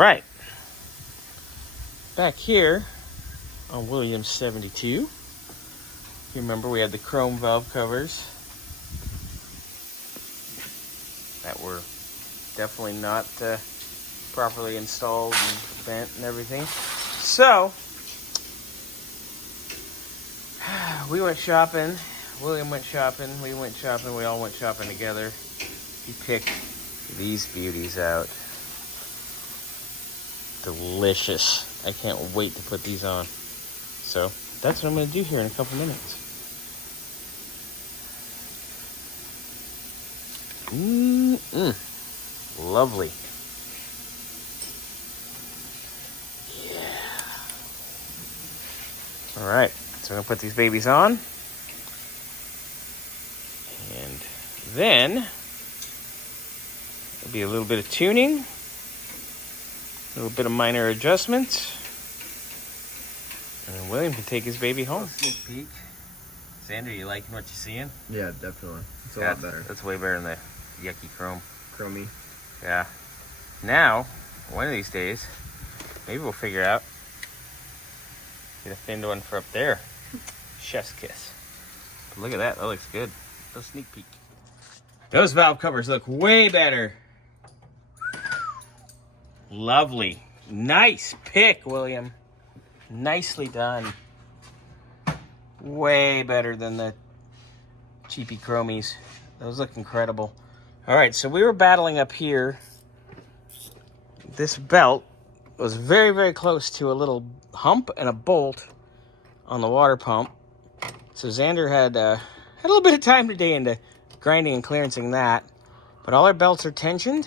Right. Back here on Williams 72, you remember we had the chrome valve covers that were definitely not properly installed and bent and everything. So we went shopping. William went shopping. We went shopping. We all went shopping together. He picked these beauties out. Delicious. I can't wait to put these on. So that's what I'm going to do here in a couple minutes. Lovely. Yeah. All right. So I'm going to put these babies on. And then there'll be a little bit of tuning. A little bit of minor adjustments. And then William can take his baby home. Sneak peek. Xander, you liking what you're seeing? Yeah, definitely. It's a lot better. That's way better than the yucky chrome. Chromey. Yeah. Now, one of these days, maybe we'll figure out. Get a thinned one for up there. Chef's kiss. But look at that. That looks good. Little sneak peek. Those valve covers look way better. Lovely. Nice pick, William. Nicely done. Way better than the cheapy chromies. Those look incredible. All right, so we were battling up here. This belt was very, very close to a little hump and a bolt on the water pump. So Xander had a little bit of time today into grinding and clearancing that. But all our belts are tensioned.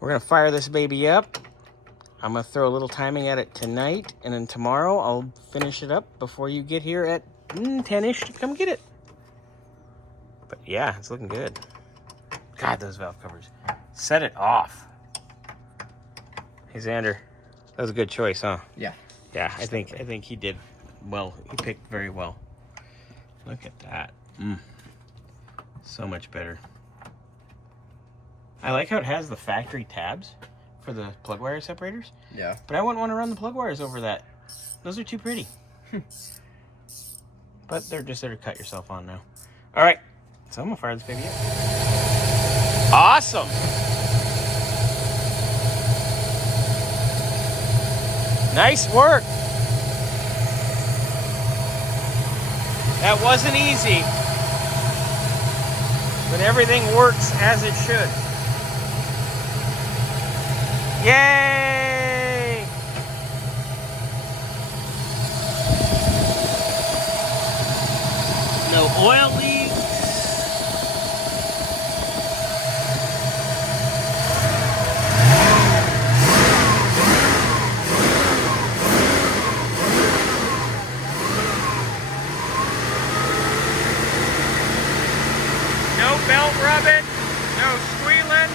We're going to fire this baby up. I'm going to throw a little timing at it tonight. And then tomorrow I'll finish it up before you get here at 10-ish to come get it. But yeah, it's looking good. God, those valve covers. Set it off. Hey, Xander. That was a good choice, huh? Yeah. Yeah, I think he did well. He picked very well. Look at that. So much better. I like how it has the factory tabs for the plug wire separators. Yeah. But I wouldn't want to run the plug wires over that. Those are too pretty. But they're just there to cut yourself on now. All right. So I'm going to fire this baby up. Awesome. Nice work. That wasn't easy. But everything works as it should. Yay! No oil leaks. No belt rubbing. No squealing.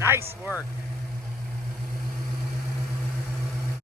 Nice work.